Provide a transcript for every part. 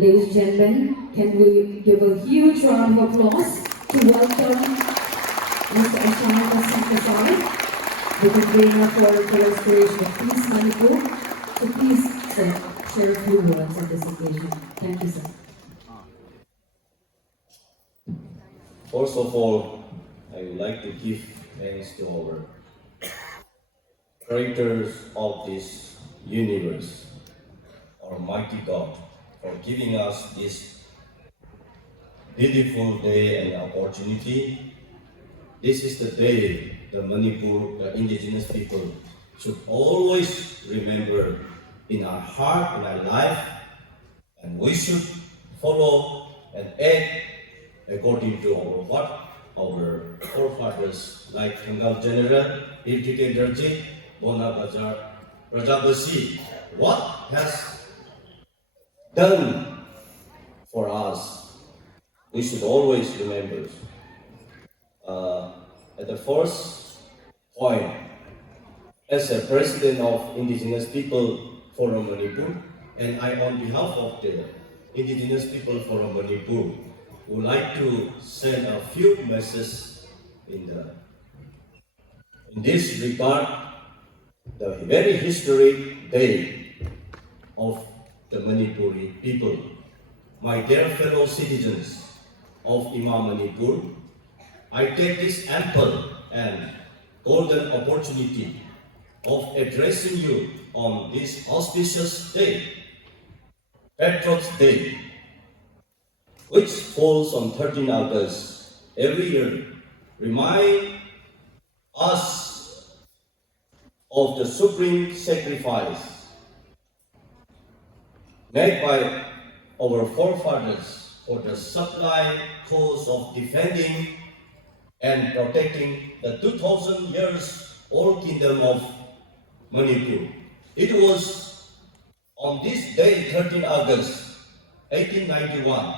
Ladies and gentlemen, can we give a huge round of applause to welcome Mr. Ashang Kasar, the convener for the restoration of Peace Manipur. So please, sir, share a few words on this occasion. Thank you, sir. First of all, I would like to give thanks to our creators of this universe, Almighty God, for giving us this beautiful day and opportunity. This is the day the Manipur, the indigenous people, should always remember in our heart, in our life, and we should follow and act according to what our forefathers like Thangal General, Irtike Derji, Bona Bajar, Rajabasi, what has done for us, we should always remember. At the first point, as a president of Indigenous People Forum Manipur, and I, on behalf of the Indigenous People Forum Manipur, would like to send a few messages in this regard, the very historic day of the Manipuri people. My dear fellow citizens of Manipur, I take this ample and golden opportunity of addressing you on this auspicious day, Patriots Day, which falls on 13 August every year, remind us of the supreme sacrifice made by our forefathers for the sublime cause of defending and protecting the 2,000 years old kingdom of Manipur. It was on this day, 13 August 1891,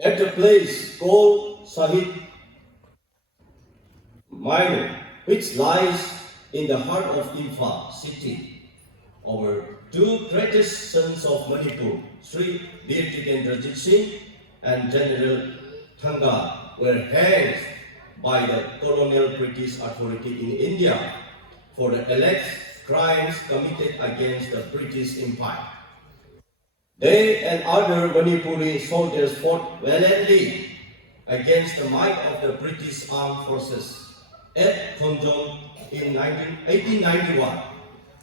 at a place called Sahit Mine, which lies in the heart of Imphal city, our two greatest sons of Manipur, Sri Bir Tikendra Singh and General Thanga, were hanged by the colonial British authority in India for the alleged crimes committed against the British Empire. They and other Manipuri soldiers fought valiantly against the might of the British armed forces at Khonjong in 1891.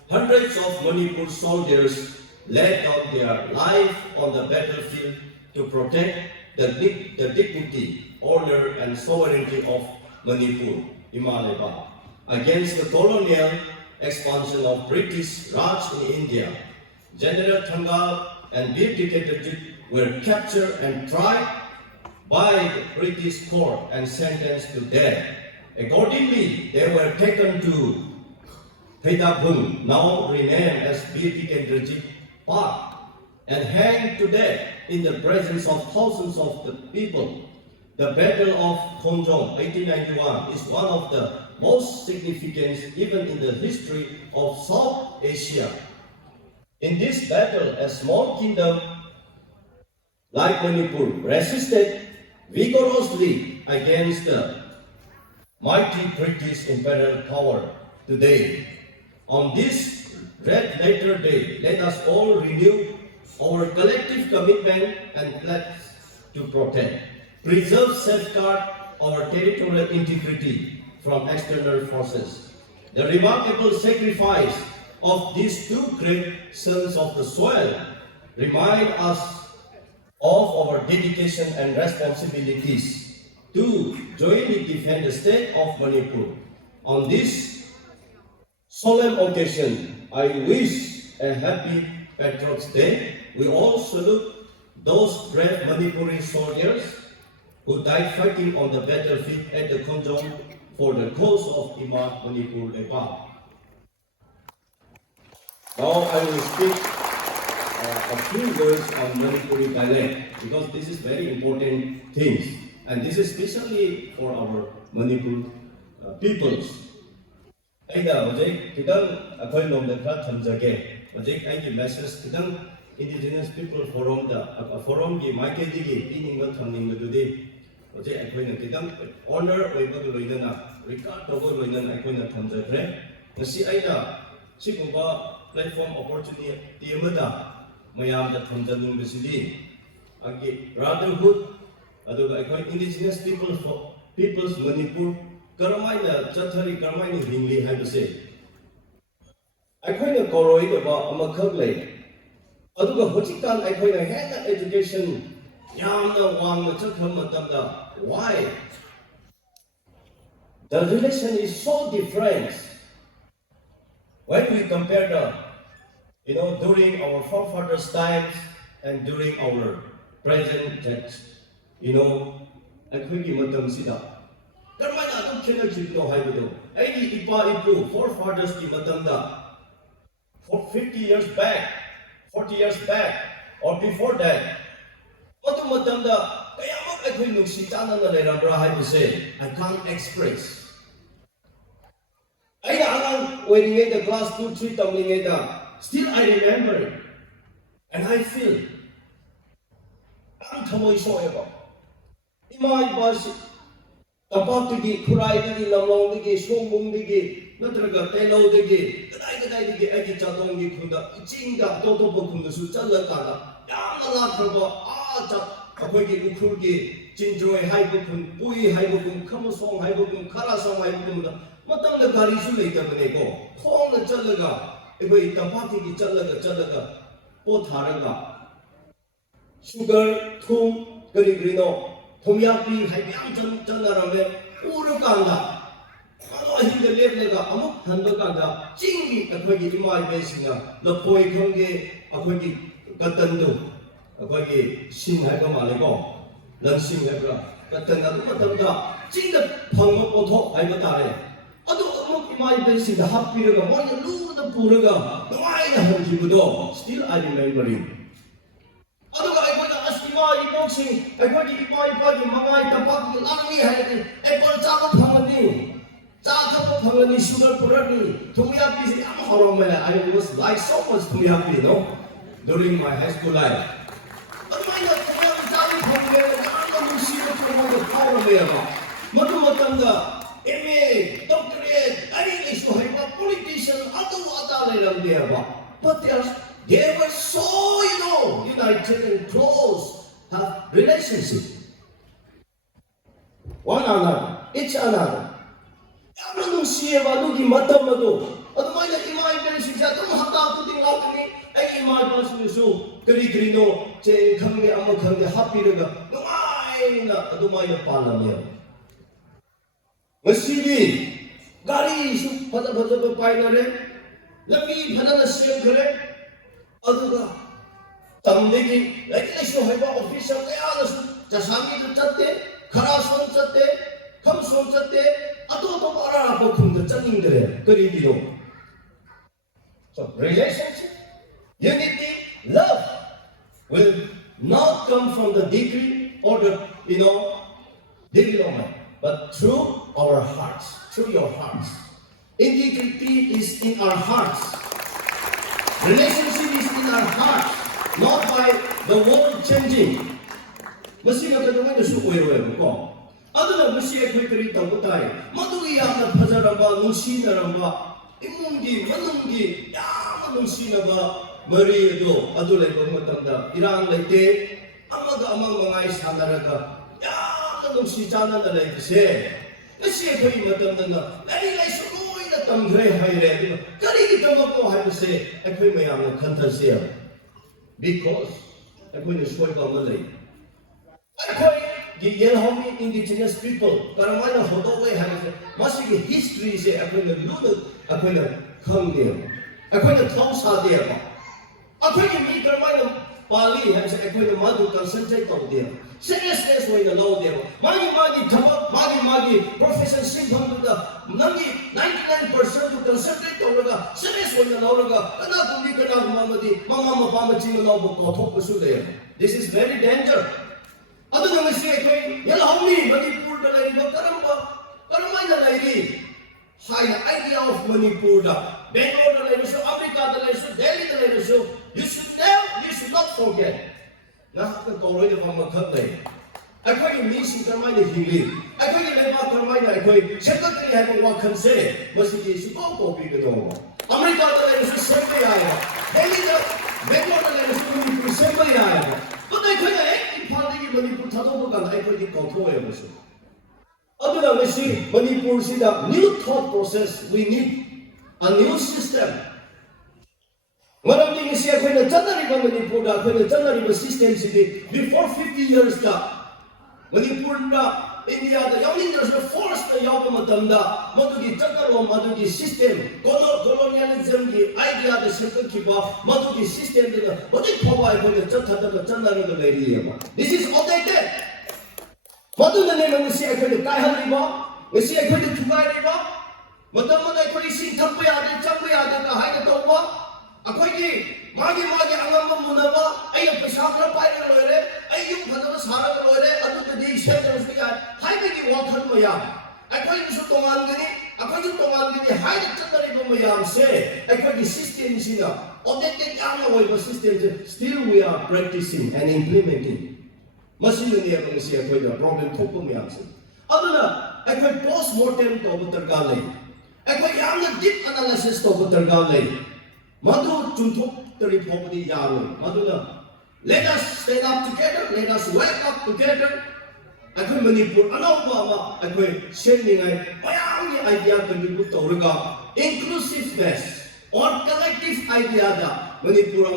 Hundreds of Manipur soldiers laid down their life on the battlefield to protect the dignity, honor, and sovereignty of Manipur, MMAB, against the colonial expansion of British Raj in India. General Thangal and Bir Tikendra were captured and tried by the British court and sentenced to death. Accordingly, they were taken to Phetapung, now renamed as Bir Tikendra Park, and hanged to death in the presence of thousands of the people. The Battle of Khonjong 1891 is one of the most significant even in the history of South Asia. In this battle, a small kingdom like Manipur resisted vigorously against the mighty British imperial power. Today, on this red letter day, let us all renew our collective commitment and pledge to protect, preserve, safeguard our territorial integrity from external forces. The remarkable sacrifice of these two great sons of the soil remind us of our dedication and responsibilities to jointly defend the state of Manipur. On this solemn occasion, I wish a happy Patriots Day. We all salute those brave Manipuri soldiers who died fighting on the battlefield at the Khonjong for the cause of Manipur Nepal. Now I will speak a few words on Manipuri dialect because this is very important things, and this is especially for our Manipur peoples. ꯑꯩꯅ ꯍꯧꯖꯤꯛ ꯈꯤꯇꯪ ꯑꯩꯈꯣꯏ ꯂꯣꯝꯗ ꯈꯔ ꯊꯝꯖꯒꯦ ꯍꯧꯖꯤꯛ ꯑꯩꯒꯤ message ꯈꯤꯇꯪ Indigenous People Forum Forum ki Meitei digi pining ba thamning badudi oje aikoina kitang honor oiba du loinana record togo loinana aikoina thamjatre ngasi aina sigumba platform opportunity amada mayam da thamjanung bisidi agi brotherhood aduga aikoi Indigenous People's Manipur karamaina chathari karamaina hingli haibase aikoina koroi da ba amakhak lei aduga hojikan aikoina hena education yamna wangna chakham matamda why the relation is so different when we compare during our forefathers times and during our present aikoigi matam sida karmana adum khena chipno haibudo aidi ipa ipu forefathers ki matamda for 50 years back 40 years back or before that, I can't express. When you the class 2, 3, still I remember it. And I feel, I'm Tamoy Soeva. Imai Bas, Tapatigi, Kurai, Lamong, Shomung, Natraga, Telo, Kadai, Edi Chatongi Kunda, Chinga, Toto Bokunda, Suchalakana, Yamalakaba, Akwegi, Ukurgi, Jinjoy, Haibukun, Pui, Haibukun, Kamusong, Haibukun, Karasong, Haibukunda, Matam the Garisu later when they go, Hong the Chalaga, Ewe Tapati, Chalaga, Potaraga, Sugar, Tum, Garigrino, Tomyapi, Haibian Chanarame, Urukanda. Hindi level amuk handakanda chingi akhoi imai besinga lapoi khongge akhoi gatandu akhoi sing hai ga malego lansing hai bra gatan adu matamda chinga phangmo pothok hai batare adu amuk imai besinga hapiraga moina lu da puraga noi na hanjibudo still I remember it adu ga akhoi da asima iboxing akhoi imai pa di mangai tapak di langi hai apple chapa phangani sugar purani, Tumyapi, I was like so much Tumyapi, during my high school life. But why not Matumatanga, MA, doctorate, I used to have a politician, but they were so, united and close, have relationship. One another, each another. Yaman siya balu di mata mado. At may na imay bensin siya tum hata puting lakani ay imay bensin kari-karino chen kangge ama kangge happy raga numay na adumay na palam niya. Masidi gari su pada pay na rin lagi pada na siya kare aduga tamdegi lagi na siya haiba official kaya na su jasami na chatte karason chatte kamson chatte So relationship, unity, love will not come from the degree or the development, but through our hearts, through your hearts. Integrity is in our hearts. Relationship is in our hearts, not by the world changing. Aduna musi ekoi kari tabutai madui yamna phajaramba nungsinaramba imungi manungi yamna nungsinaba mari do adu laiba matamda irang laite amaga amang mangai sanaraga yamna nungsi chana na laitse esi ekoi matamda na lari lai sugoi na tamgre haire kari ki tamako haibse ekoi mayamna khantase because ekoi ne soiba ma lai ekoi the Yelhomi indigenous people, Karamana Hodaway has Masiki history say upon the Luna, upon the Kangdale, upon the Tausa there. Upon the meet Karamana Pali has upon the Madu concentrate on there. Seriousness when the law there. Magi, Tama, Magi, Professor Simpan to the Nangi 99% to concentrate on the serious when the Lauraga, and not to make another Mamadi, Mama Pamachino Kotopasu there. This is very dangerous. Other than say, Yelhomi, Manipur, the lady, Karamai the lady. high idea of Manipur, Bangalore, America, Delhi, you should not forget. Now, the Korea from a country. I quite miss Kermina Hili. I quite never Kermina. I quite secretary have what can say, but it is so copy the door. America, there is a simple eye. Delhi, Bangalore, there is a simple eye. But I quite act in party when you put Tatoka, I quite control everything. Other than we see Manipur, see the new thought process, we need a new system. One of the things here, when the general Manipur, when the general system, before 50 years, Manipur, India, the young Indians were forced to Yamatamda, Madugi Takaro, Madugi system, colonialism, the idea, the second keeper, Madugi system, what they provide for the Chatan lady. This is all they did. Madu name we see I could Kaiha River, we see I could Tugai River, Madamana I could see Tapuyade, the Hagatova, a quickie, Magi Alama Munava, I am Pashaka Pirate, I am Padamas Haragore, under the day shelters we had, hiding water Mayam. I quite to Tomangani, according to Tomangani, hide the Tanari Mayam say, I quite the systems in a, or they take our systems, still we are practicing and implementing. Machine in the Asia, problem to me answer. Other than I could post mortem to Tergale. I could young deep analysis to Tergale. Madu to the Republic Yahweh. Maduna, let us stand up together, let us wake up together. I could Manipur, Anobama, I could sending a idea to be put to inclusiveness or collective idea. Manipur,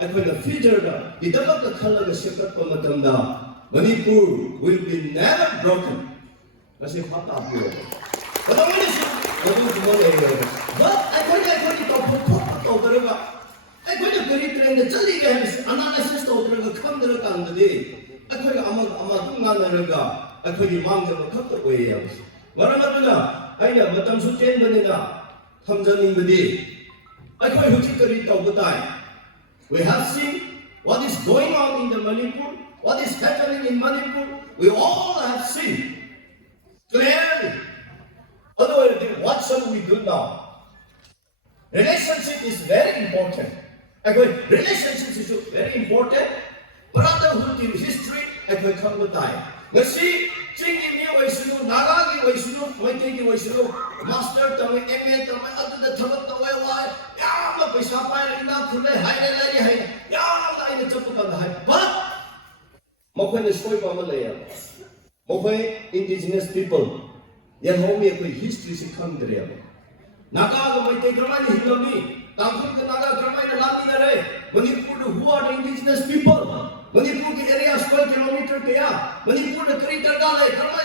I could a future, the double the color of the shepherd Pomatamda. Manipur will be never broken. That's a hot up here. But I want to say, but I got the river. I got a very train, the Jelly Games, analysis of the river come to the day. I got a Raga, I could be mounted a couple of ways. What am I doing? I have a Tamsu Vanilla, comes in the day. I got to take a read of the time. We have seen what is going on in the Manipur. What is happening in Manipur, we all have seen clearly. Otherwise, what shall we do now? Relationship is very important. Relationships is very important. Brotherhood in history, I can come to time. See, Chingi Waisulu, Nagagi Waisulu, Meitei Waisulu, Master Tami, MA Tami, other the Tabat Tawai, Yama Pisapa, enough to lay high, Yama in the Chapukan high. But Mokwe the Shoy Pamalaya, Mokwe indigenous people, Yan Homi history is a country. Naga might take Ramani Hilomi, Tampuka Naga Kramai Laminare, Manipur, who are the indigenous people? Manipur the area is 12 kilometers there. Manipur the Krita Gale, Kramai,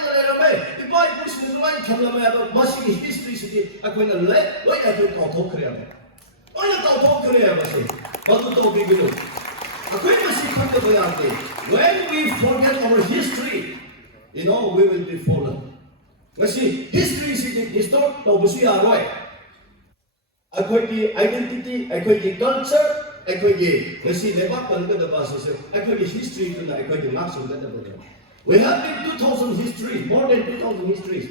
if I push the right Kamala, Masi history city, I can let, why I don't talk Korea. Why not talk Korea? What to be good? When we forget our history, we will be fallen. You see, history is not obviously our right. The identity, the culture, the history, we have been 2,000 histories, more than 2,000 histories.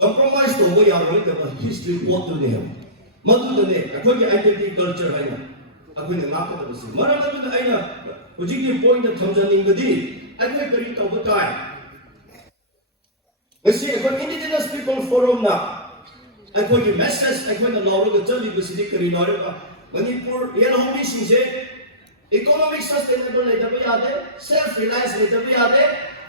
Compromise to we are right about history, what do they have? The identity, culture, I'm point of Tanzania, I will read over time. We see indigenous people forum now. I put the message, I put the law of the Jelly Basilica in Manipur, Yellow say, economic sustainable later, self-reliance later,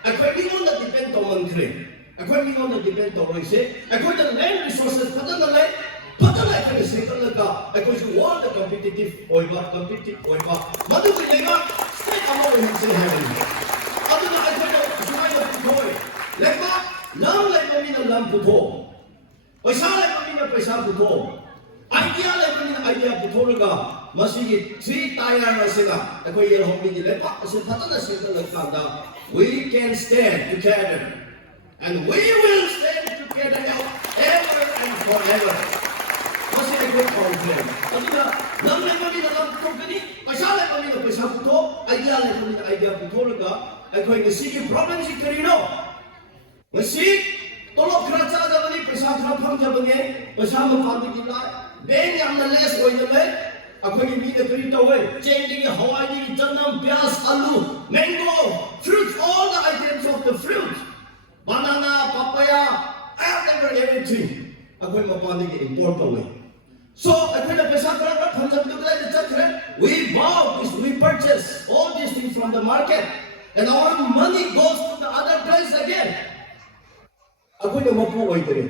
I put me on the depend on one claim. I put me on the depend on what say, I put the land resources, put on the land. But I can say, I could want the competitive oil, competitive oil. Mother will never stay among him say heaven. Other than I could have toy. Lema, now like Mamina Lamputo. Paisa like Mamina Paisa Puto. Idea like Mamina idea Putoga. Masi 3 tire Rasina. I could hear Homini Lepa, as a Patana Sita. We can stand together. And we will stand together ever and forever. I great conflict. Nang level in the company, Pasha level in the Pesaputo, idea level in the idea Putoga, I going to see problems in Carino. We see Tolo Krata, the ꯐꯪꯖꯕꯅꯦ ꯄꯩꯁꯥ ꯃꯄꯥꯟꯗꯒꯤ ꯂꯥꯛ ꯕꯦꯡ ꯌꯥꯝꯅ less ꯑꯣꯏꯅ ꯂꯩ ꯑꯩꯈꯣꯏꯒꯤ ꯃꯤꯅ ꯀꯔꯤ ꯇꯧꯋꯦ ꯆꯦꯡꯗꯒꯤ ꯍꯋꯥꯏꯗꯒꯤ ꯆꯅꯝ ꯄꯤꯌꯥꯁ ꯑꯂꯨ mango fruits all the items of the fruit banana papaya everything ꯑꯩꯈꯣꯏ ꯃꯄꯥꯟꯗꯒꯤ import ꯇꯧꯋꯦ so ꯑꯩꯈꯣꯏꯅ ꯄꯩꯁꯥ ꯈꯔ ꯐꯪꯖꯕꯗꯨ ꯀꯗꯥꯏꯗ ꯆꯠꯈ꯭ꯔꯦ we bought this we purchased all these things from the market and our money goes to the other place again ꯑꯩꯈꯣꯏꯅ ꯃꯄꯨ ꯑꯣꯏꯗ꯭ꯔꯦ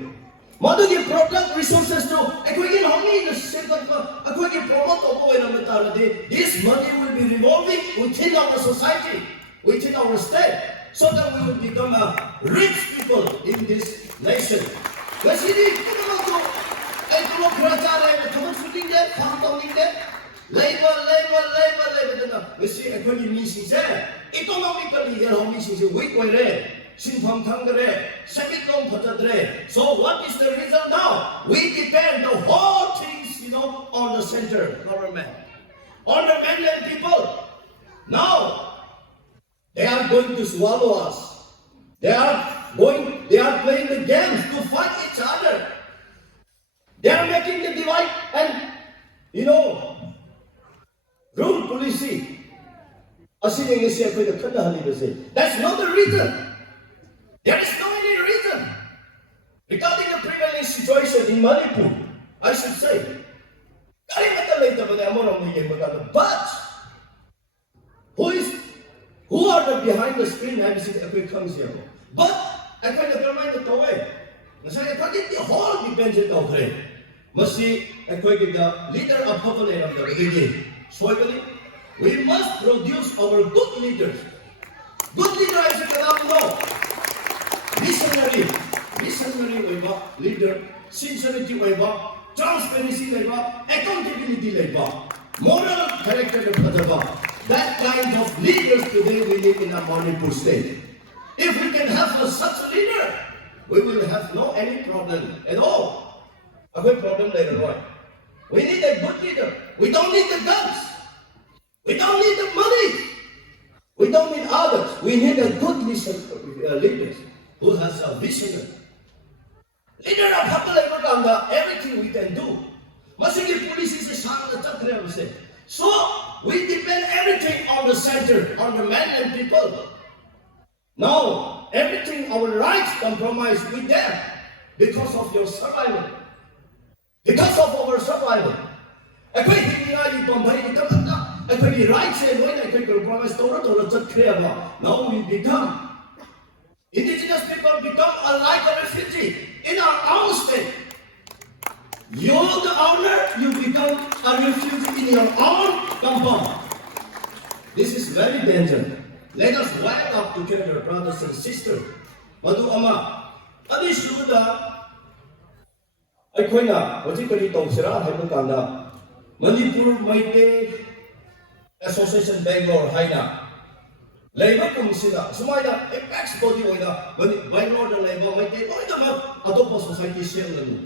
ꯃꯗꯨꯒꯤ product resources ꯇꯨ ꯑꯩꯈꯣꯏꯒꯤ ꯂꯧꯃꯤꯅ ꯁꯦꯝꯒꯠꯄ ꯑꯩꯈꯣꯏꯒꯤ promote ꯇꯧꯕ ꯑꯣꯏꯔꯝꯕ ꯇꯥꯔꯒꯗꯤ this money will be revolving within our society within our state so that we will become a rich people in this nation ngасidi kinamakto ay tulo khara chare thabak suning de farm tawning de labor dana ngasi akhoi mi sing se economically ya homi sing se weak oire sinpham thangre sakitom phajadre so what is the result now we depend the whole things on the center government on the mainland people now they are going to swallow us they are playing the games to fight each other they are making the divide and rule policy asini ngasi akhoi da khana hali base that's not the reason there is no any reason regarding the prevailing situation in Manipur I should say but who are the behind the screen comes here but I kind of remind the way the whole depends on the masi the leader of popular we must produce our good leaders good leader I should know visionary leader sincerity transparency accountability moral character that kind of leaders today we need in our Manipur state if we can have such a leader we will have no any problem at all a good problem later on we need a good leader we don't need the guns we don't need the money we don't need others we need a good leaders who has a vision leader of everything we can do masigi police is so we depend everything on the center on the mainland people now everything our rights compromised with them because of your survival because of our survival rights compromise now we become indigenous people become like a refugee in our own state you're the owner you become a refugee in your own compound this is very dangerous let us wake up together brothers and sisters madu ama adisuda aikoina hoji kari tawsira haibu kanda Manipur Meitei Association Bangalore haina labor kumsina sumaida apex body oina Bangalore da labor Meitei loidama adopa society semlanu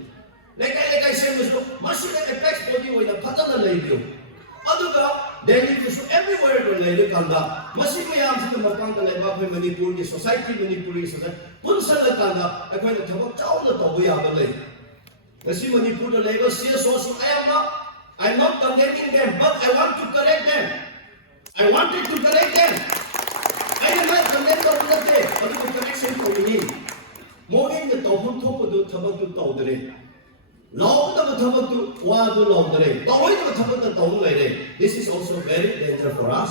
lekai semlu masina apex body oina phatana leibiyo aduga Delhi to everywhere to lay the kanda masiko yam sina mapang da labor phai Manipur ki society Manipuri society punsala kanda akhoi da thabak chawna tabu ya ba lei ngasi Manipur da labor CSO I'm not condemning them, but I want to correct them. I wanted to correct them. I am not condemning them, but the correction for me. More in the Tobun Topodu Tabatu Todre. Long the Tabatu Wadu Londre. This is also very dangerous for us.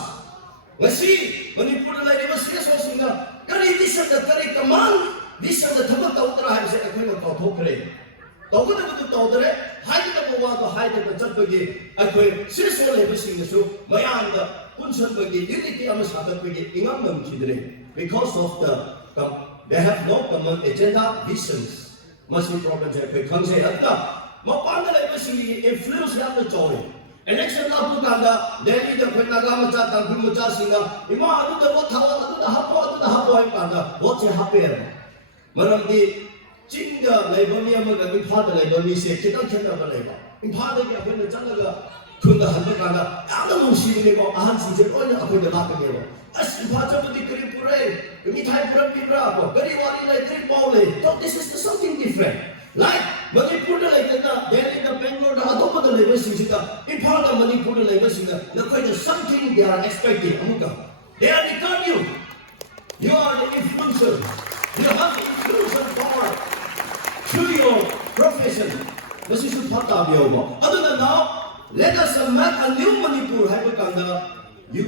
Let's see, when you put a lady was serious, Kari Visa the Kari command, Visa the Tabata has a kind of Topre. Tawuda tawdre haida bawa haida chatpagi akoi sirso lebising su mayanda punsanpagi unity ama sagatpagi ingam nam chidre because of they have no common agenda visions must be problems akoi khangse hatta mapanda lebising influence yapna chawe election lapu kanda Delhi da naga macha tangbu macha singa ima adu da bo thawa adu da hapo ai kanda bo che hape maramdi Chinga labor me among the father labor me say, Chicken labor. In part of the Chanaga, Kunda Handakana, Adam see labor, Hansi, all upon the Laka labor. As part of the Kuripure, the Mitai Pura, very well like 3 bowling. This is something different. Like Manipur like that, Delhi, Bangalore, the Adopa the labor system, in part of Manipur the labor system, the kind of something they are expecting. Amuka. They are become you. You are the influencer. You have the influencer power through your profession. This is what I'm talking about. Other than now, let us make a new Manipur. Have you.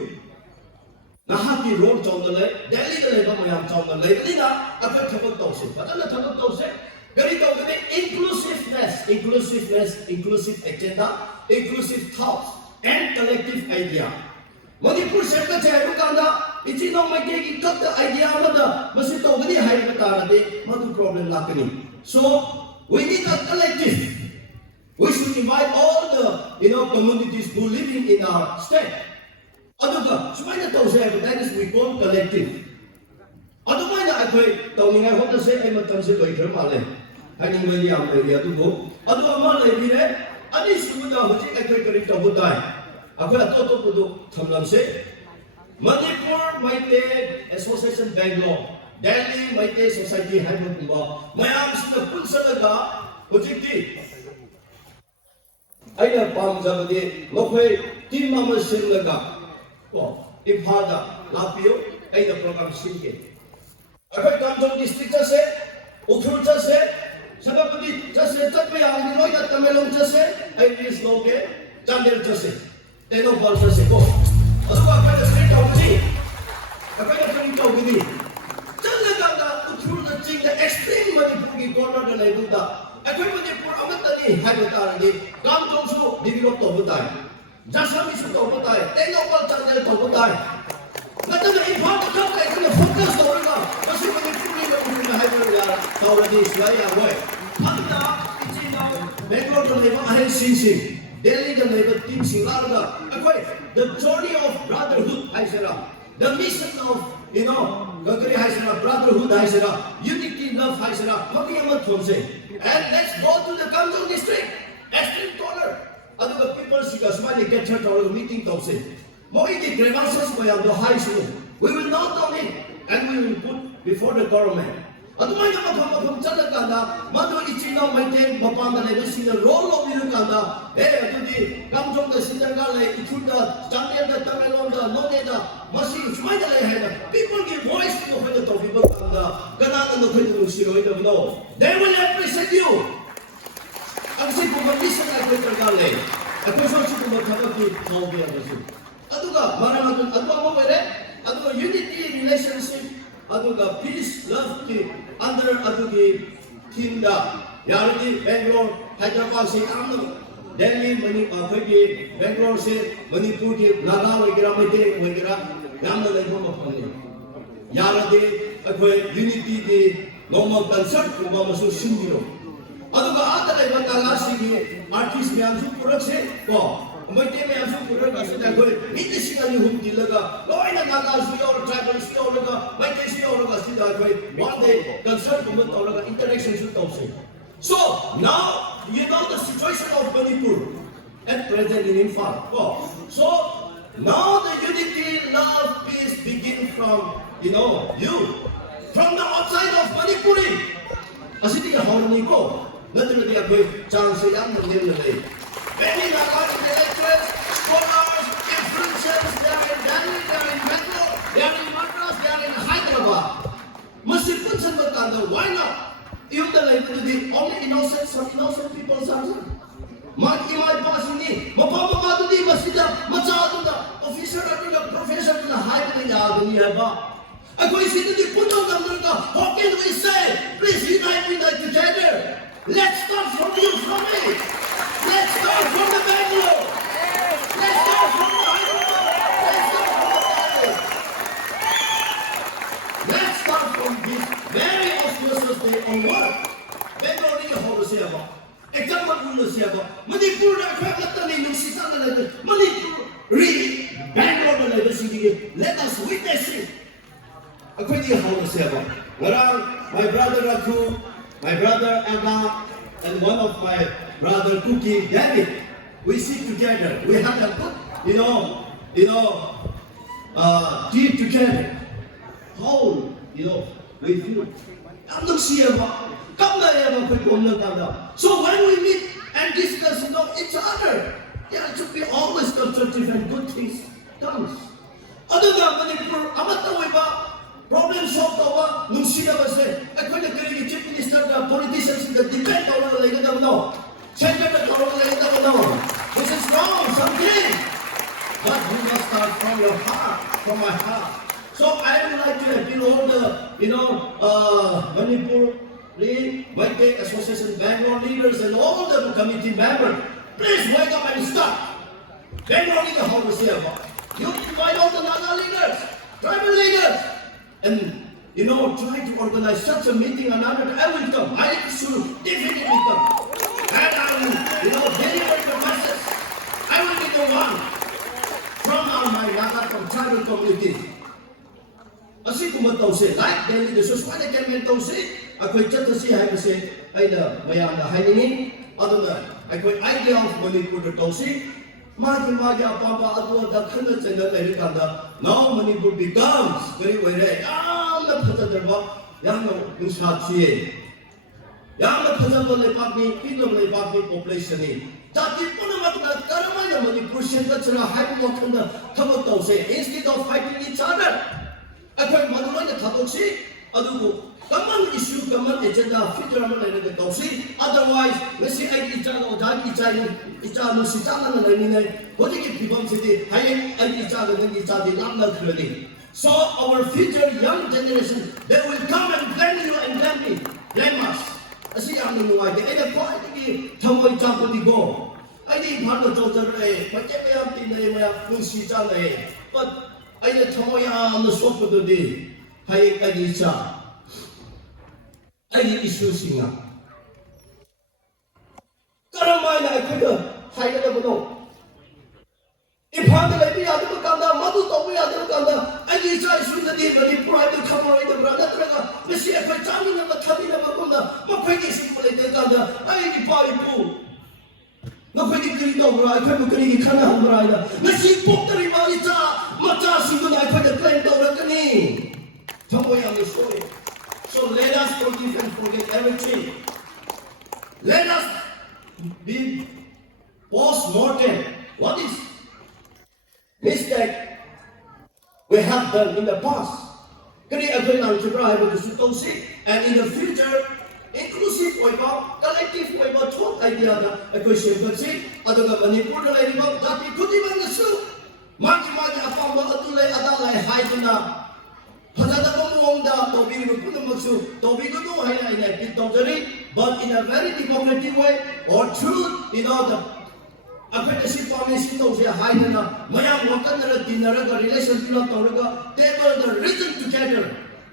Nahati road on the lake, Delhi the labor may have on the lake. Lina, a bit of a toxic, but another toxic. Inclusive agenda, inclusive thoughts, and collective idea. Manipur sector chair kanda, it's not my taking cut the idea of the Masito very high matarade, Madu problem lakini. So we need a collective. We should invite all the communities who living in our state. Aduga, so why that is we call collective. Otherwise, I pray, Tony, I want to say, I'm a transit by Kermale. I think when you are area to go. Otherwise, I mean, I need to do the I pray to reach over time. I've got a total to do Tamlam say. Manipur, Meitei Association Bangalore, Delhi, Meitei Society, Hyderabad, my arms in the Punsalaga, Ojiti. I have palms of the Lope, Team Mama Silaga. Oh, if Hada, Lapio, I the program Sinke. अगर कामजोर district जैसे उखरुल जैसे सभापति जैसे तत्वयां दिनों या तमिलनाडु जैसे IPS लोग के चांदेर जैसे तेनो बाल जैसे को अथवा अगर स्टेट ऑफिसी अगर कहीं ऑफिसी चलने का उखरुल जिंग द एक्सट्रीम मणिपुर की कॉर्नर द नहीं बुता अगर मणिपुर अमत नहीं है बता रहे कामजोर सो डिवेलप तो होता है जैसा भी सो होता है तेनो बाल चांदेर तो होता है मतलब इम्फाल का काम करके ना फोकस होगा बस ये पूरी लोग है जो यार ताऊरी सियाया हुए हम ना इसी ना बेंगलोर तो लेबर है सिंह दिल्ली तो लेबर टीम सिंगार का अकोई the journey of brotherhood है सरा the mission of गगरी है सरा brotherhood है सरा unity love है सरा हम ये मत छोड़ से and let's go to the Kamjong district extreme corner अदुगा people सिका smiley get her to meeting तो से Moiti grievances by the high school. We will not donate and we will put before the government. Otherwise, the Chalakanda, Madu Ichino, Meitei, Mapanga, the role of Yukanda, there to the Kamjong, the Sindagale, Ikuda, Standard, the Tamelonda, Noneda, Masi, Smaidale, people give voice to the people and the Ganana, the Kudu, no. They will appreciate you. I'm saying, listen like the Gale. A person should not have to Aduga, Maramatun, Aduga, unity relationship, Aduga, peace, love, under Adugi, Kinda, Yardi, Bangalore, Hyderabad, Sikam, Delhi, Manipur, Bangalore, Manipur, Lada, Meitei, Yamna, Lego, Yardi, unity, normal concert, Mamasu Sindiro. Aduga, other than artists, Miazu, Purase, Meitei में आंसू पूरा कैसे देखो मिट्टी से नहीं होती लगा लोई ना नागा से और ट्राइबल से और लगा Meitei से और लगा सीधा कोई one day concert में तो लगा interaction से तो से so now you know the situation of Manipur at present in Imphal so now the unity love peace begin from you from the outside of Manipuri asiti ka harmony ko literally कोई chance से यार नहीं ले Many Nagas intellectuals, scholars, influencers, they are in Delhi, they are in Bangalore, they are in Madras, they are in Hyderabad. Meskipun sebetulnya, why not? Even the only innocent, some innocent people are there. Imai pas ini, mapa tu di masjid, macam tu dah, officer tu dah, professor tu dah, high tu dah, dunia apa? Aku isi tu di pulau kamu tu, how can we say, please unite together? Let's start from you, from me. Let's start from the Bangalore. Let's start from the Hyderabad. Let's start from this very auspicious day on work. Bangalore ni how to say about. Example pun siapa? Manipur nak kata ni nusisa na lagi. Manipur really Bangalore na lagi sini. Let us witness it. Aku ni how to say about. Ngarang my brother Raku, my brother Anna, and one of my brother Cookie, David, we sit together. We have a good, deed together. How, we feel. I'm not sure about. So when we meet and discuss each other, yeah, it should be always constructive and good things comes. Aduga Manipur amata weba problem solve tawa nungsida base. Akoina kari chief minister da politicians in the debate tawa lega da no. Center da tawa lega da no. This is wrong, something. But you must start from your heart, from my heart. So I would like to appeal all the Manipur Meitei Association Bangalore leaders and all the committee members. Please wake up and start. Bangalore leader, how to say about. You invite all the Naga leaders, tribal leaders, and try to organize such a meeting. Another, I will come. I should definitely come, and I will, deliver the message. I will be the one from my Naga from tribal community. Asi kuma tause, like Delhi, the society campaign tause. Ako'y chatasi hai kasi ay na mayang na hainingin. Aduna, ako'y idea of Manipur the tause. Magi apamba atua dakhana channel ay kanda. Now Manipur becomes very very na phajadarba yang na nusatsi. Yang na phajaba lepak ni pilom lepak ni population ni. Dati punamak na karamay na Manipur siyenta chana hai wakanda thamot tause instead of fighting each other. Ako'y manuloy na thadoksi adugo common issue, common agenda, future like the otherwise, let's say I teach on Dagi China, it's on Sitana and what do you keep on city, I teach on the Lambda clearly. So our future young generation, they will come and blame you and blame me, blame us. I see I'm the why they end up quite Tomoy Tapodi go. I didn't have the daughter, but they have been the but I did Tomoya on the sofa of the day. I did I issue singer. Karamana, I could hide a no. If I had a Kanda, Madu told me other Kanda, I decide to the day when he tried to come away the brother. Monsieur, if I tell you about Tabina Makunda, my pregnancy for the Kanda, I ain't party pool. No pretty over, I couldn't get Kana Rider. Messi booked the Rivalita, Matasi, I could have played over the knee. Somewhere on the story. So let us forgive and forget everything. Let us be post-mortem. What is mistake we have done in the past? And in the future, inclusive collective thought idea a question could say, other than Manipur, that we could even assume. Maki Apamba Atule Adala Haidana. But in a very democratic way or truth, the apprenticeship policy knows a high Mayam Wakana dinner, the relation to Toraga, table the reason together,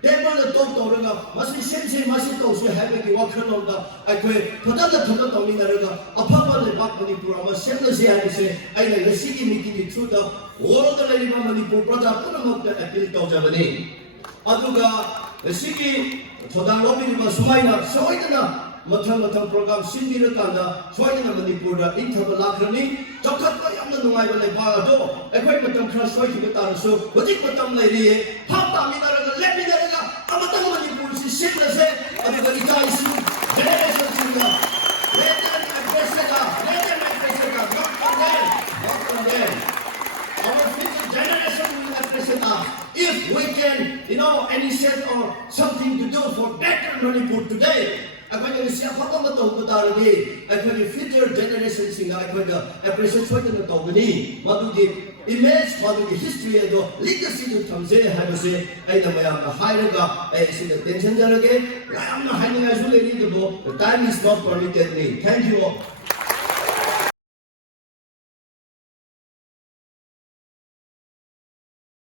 table the talk Toraga, must be same Masitos, you have a walker on the Aquay, Padata Tominaraga, a papa the Manipur, a Semblasi, I say, I know the city meeting through the world of the Manipur, brother, Punamak, the Apple Tojavani. Aduga, the city, Chowdiah was Sumaina, Soidana, Matang program, Sindirakanda, Soidana Manipur, Intabalakrani, Chokata Yamanumai, Pagado, a great Matam Transfer, so, but it Matam lady, Papa Minaraga, Lepinaga, Amatang Manipur, Simla, and the guys, generations, let them address it up, not from them. Our future generation will address it up. If we can, initiate or something to do for better Manipur today, I can see a future generations in appreciate the Togani, Madudi, image, Madudi history, legacy to Tamse, have a say, I am the higher, I see the tension again. I am not hiding as well. The time is not permitted me. Thank you all.